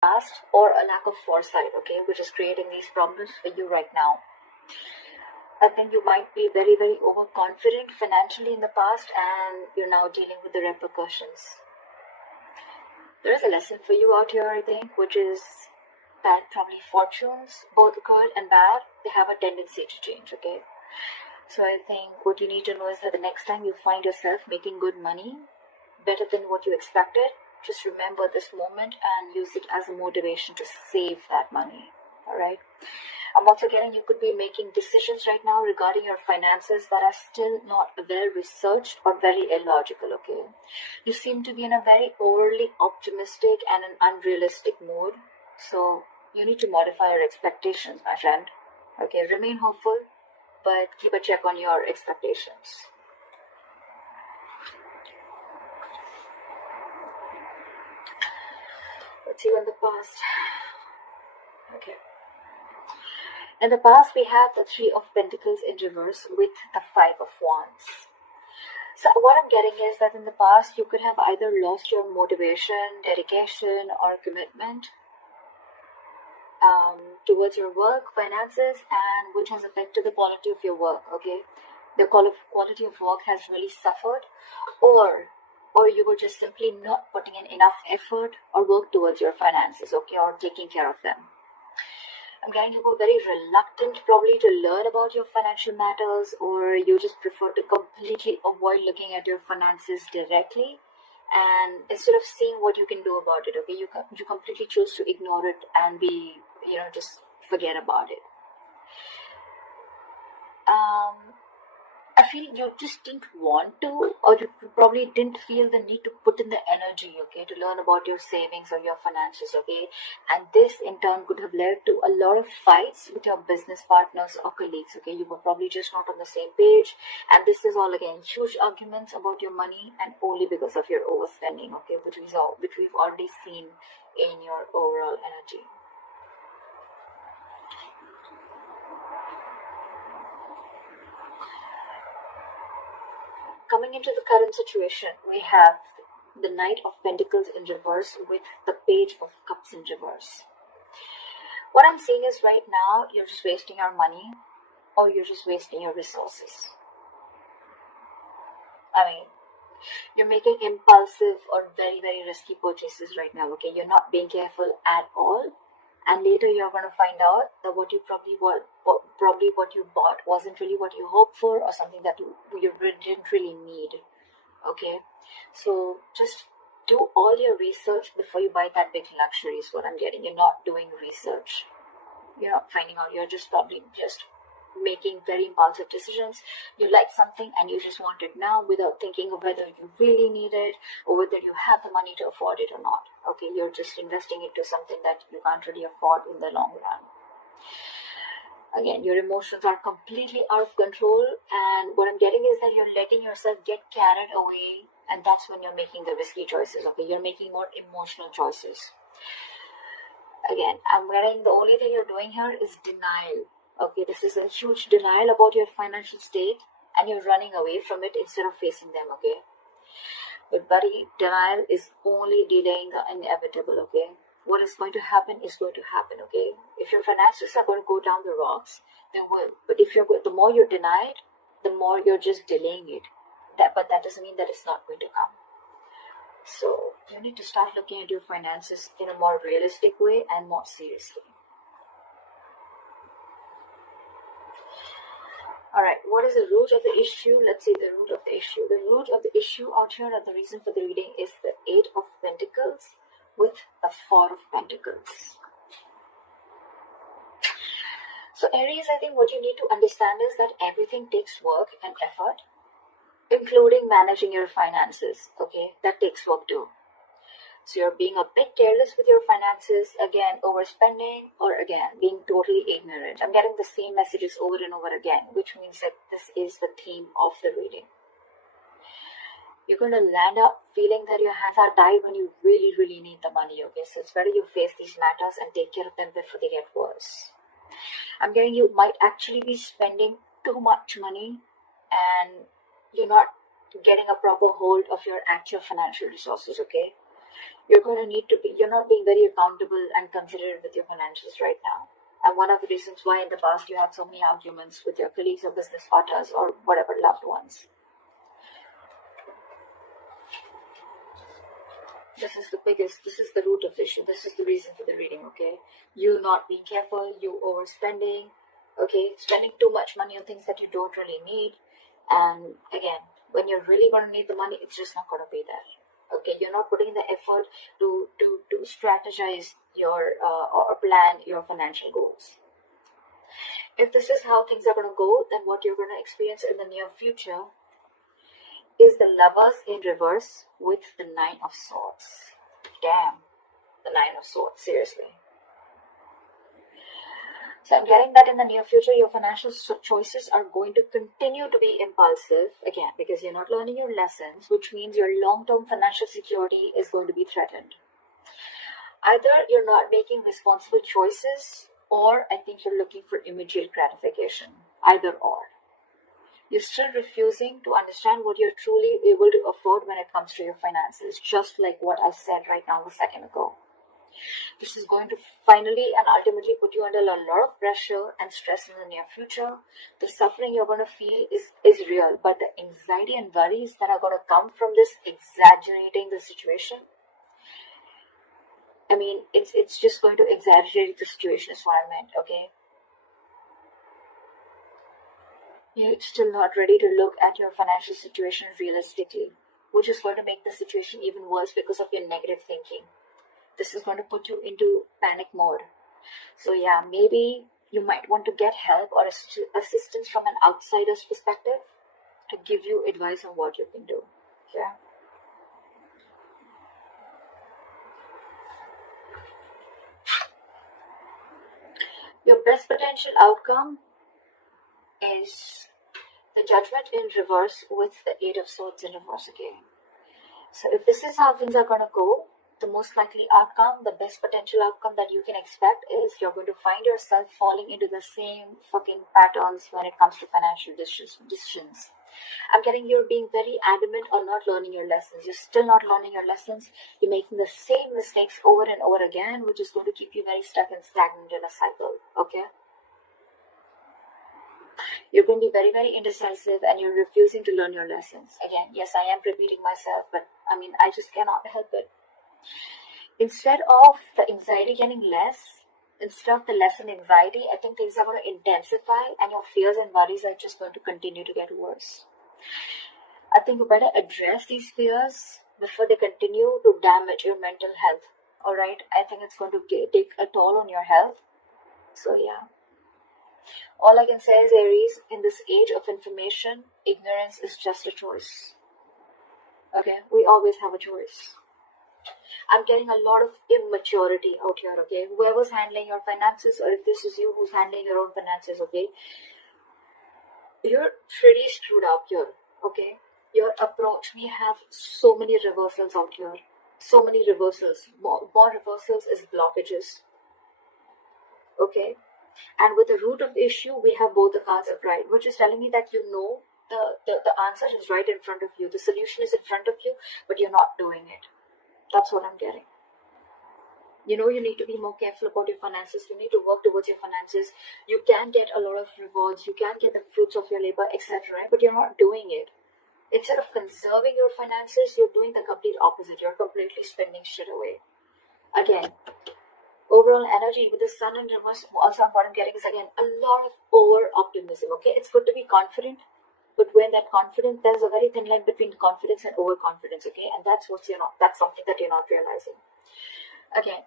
past or a lack of foresight, okay, which is creating these problems for you right now. I think you might be very, very overconfident financially in the past and you're now dealing with the repercussions. There is a lesson for you out here, I think, which is that probably fortunes, both good and bad, they have a tendency to change, okay? So I think what you need to know is that the next time you find yourself making good money, better than what you expected, just remember this moment and use it as a motivation to save that money, all right? I'm also getting you could be making decisions right now regarding your finances that are still not well researched or very illogical, okay? You seem to be in a very overly optimistic and an unrealistic mood, so you need to modify your expectations, my friend. Okay, remain hopeful, but keep a check on your expectations. Let's see in the past. Okay. In the past, we have the Three of Pentacles in reverse with the Five of Wands. So what I'm getting is that in the past, you could have either lost your motivation, dedication, or commitment towards your work, finances, and which has affected the quality of your work, okay? The quality of work has really suffered, or you were just simply not putting in enough effort or work towards your finances, okay, or taking care of them. I'm getting you go very reluctant probably to learn about your financial matters, or you just prefer to completely avoid looking at your finances directly, and instead of seeing what you can do about it, okay, you completely choose to ignore it and be, just forget about it. I feel you just didn't want to, or you probably didn't feel the need to put in the energy, okay, to learn about your savings or your finances, okay. And this in turn could have led to a lot of fights with your business partners or colleagues, okay. You were probably just not on the same page, and this is all again huge arguments about your money, and only because of your overspending, okay, which we've already seen in your overall energy. Coming into the current situation, we have the Knight of Pentacles in reverse with the Page of Cups in reverse. What I'm seeing is right now, you're just wasting your money or you're just wasting your resources. I mean, you're making impulsive or very, very risky purchases right now, okay? You're not being careful at all. And later you're going to find out that what you what you bought wasn't really what you hoped for, or something that you didn't really need. Okay, so just do all your research before you buy that big luxury is what I'm getting. You're not doing research. You're not finding out. You're just probably just making very impulsive decisions. You like something and you just want it now without thinking of whether you really need it or whether you have the money to afford it or not. Okay, you're just investing into something that you can't really afford in the long run. Again, your emotions are completely out of control, and what I'm getting is that you're letting yourself get carried away, and that's when you're making the risky choices, okay? You're making more emotional choices. Again, I'm getting the only thing you're doing here is denial, okay? This is a huge denial about your financial state, and you're running away from it instead of facing them, okay? But buddy, denial is only delaying the inevitable, okay? What is going to happen is going to happen, okay? If your finances are going to go down the rocks, they will. But if the more you deny it, the more you're just delaying it. But that doesn't mean that it's not going to come. So you need to start looking at your finances in a more realistic way and more seriously. Alright, what is the root of the issue? Let's see the root of the issue. The root of the issue out here, and the reason for the reading, is the Eight of Pentacles with the Four of Pentacles. So Aries, I think what you need to understand is that everything takes work and effort, including managing your finances, okay? That takes work too. So you're being a bit careless with your finances, again, overspending, or again, being totally ignorant. I'm getting the same messages over and over again, which means that this is the theme of the reading. You're going to land up feeling that your hands are tied when you really, really need the money, okay? So it's better you face these matters and take care of them before they get worse. I'm getting you might actually be spending too much money and you're not getting a proper hold of your actual financial resources, okay? You're not being very accountable and considerate with your financials right now. And one of the reasons why in the past you had so many arguments with your colleagues or business partners or whatever loved ones. This is the root of the issue. This is the reason for the reading, okay? You not being careful, you overspending, okay? Spending too much money on things that you don't really need. And again, when you're really going to need the money, it's just not going to be there. Okay, you're not putting the effort to strategize your or plan your financial goals. If this is how things are going to go, then what you're going to experience in the near future is the Lovers in reverse with the Nine of Swords. Damn, the Nine of Swords, seriously. So I'm getting that in the near future, your financial choices are going to continue to be impulsive, again, because you're not learning your lessons, which means your long-term financial security is going to be threatened. Either you're not making responsible choices, or I think you're looking for immediate gratification. Either or. You're still refusing to understand what you're truly able to afford when it comes to your finances, just like what I said right now a second ago. This is going to finally and ultimately put you under a lot of pressure and stress in the near future. The suffering you're going to feel is real, but the anxiety and worries that are going to come from this exaggerating the situation, I mean, it's just going to exaggerate the situation is what I meant, okay? You're still not ready to look at your financial situation realistically, which is going to make the situation even worse because of your negative thinking. This is going to put you into panic mode. So yeah, maybe you might want to get help or assistance from an outsider's perspective to give you advice on what you can do. Yeah. Your best potential outcome is the Judgment in reverse with the Eight of Swords in reverse again. So if this is how things are going to go, the most likely outcome, the best potential outcome that you can expect is you're going to find yourself falling into the same fucking patterns when it comes to financial decisions. I'm getting you're being very adamant on not learning your lessons. You're still not learning your lessons. You're making the same mistakes over and over again, which is going to keep you very stuck and stagnant in a cycle. Okay? You're going to be very, very indecisive and you're refusing to learn your lessons. Again, yes, I am repeating myself, but I mean, I just cannot help it. Instead of the anxiety getting less, instead of the lesson anxiety, I think things are going to intensify and your fears and worries are just going to continue to get worse. I think you better address these fears before they continue to damage your mental health. Alright? I think it's going to take a toll on your health. So yeah. All I can say is, Aries, in this age of information, ignorance is just a choice. Okay? We always have a choice. I'm getting a lot of immaturity out here, okay? Whoever's handling your finances, or if this is you who's handling your own finances, okay? You're pretty screwed up here, okay? Your approach, we have so many reversals out here. So many reversals. More reversals is blockages. Okay? And with the root of the issue, we have both the cards upright, which is telling me that you know the answer is right in front of you. The solution is in front of you, but you're not doing it. That's what I'm getting. You know, you need to be more careful about your finances. You need to work towards your finances. You can get a lot of rewards. You can get the fruits of your labor, etc. But you're not doing it. Instead of conserving your finances, you're doing the complete opposite. You're completely spending shit away. Again, overall energy with the sun in reverse, also what I'm getting is again a lot of over optimism. Okay, it's good to be confident, but when that confidence, there's a very thin line between confidence and overconfidence. Okay, and that's something that you're not realizing. Again,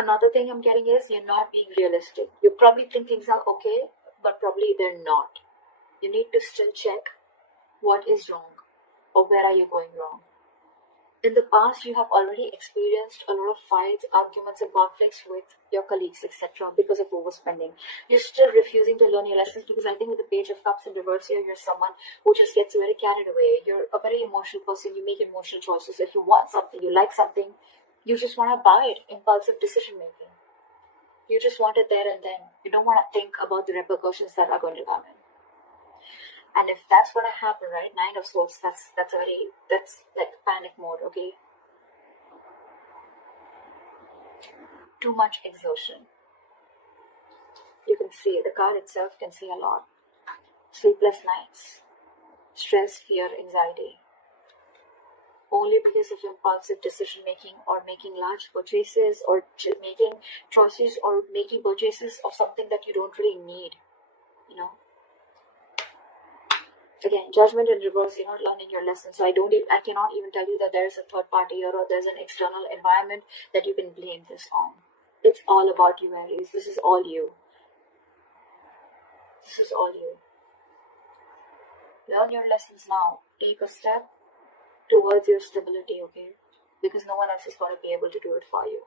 another thing I'm getting is you're not being realistic. You probably think things are okay, but probably they're not. You need to still check what is wrong or where are you going wrong. In the past, you have already experienced a lot of fights, arguments, and conflicts with your colleagues, etc., because of overspending. You're still refusing to learn your lessons because I think with the Page of Cups in reverse here, you're someone who just gets very carried away. You're a very emotional person. You make emotional choices. If you want something, you like something, you just want to buy it. Impulsive decision making. You just want it there and then. You don't want to think about the repercussions that are going to come in. And if that's going to happen, right, Nine of Swords, that's like panic mode, okay? Too much exertion. You can see, the card itself can see a lot. Sleepless nights, stress, fear, anxiety. Only because of impulsive decision making or making large purchases or making choices or making purchases of something that you don't really need, you know. Again, judgment in reverse, you're not learning your lesson. So I cannot even tell you that there is a third party here or there's an external environment that you can blame this on. It's all about you, Aries. This is all you. This is all you. Learn your lessons now. Take a step towards your stability, okay? Because no one else is going to be able to do it for you.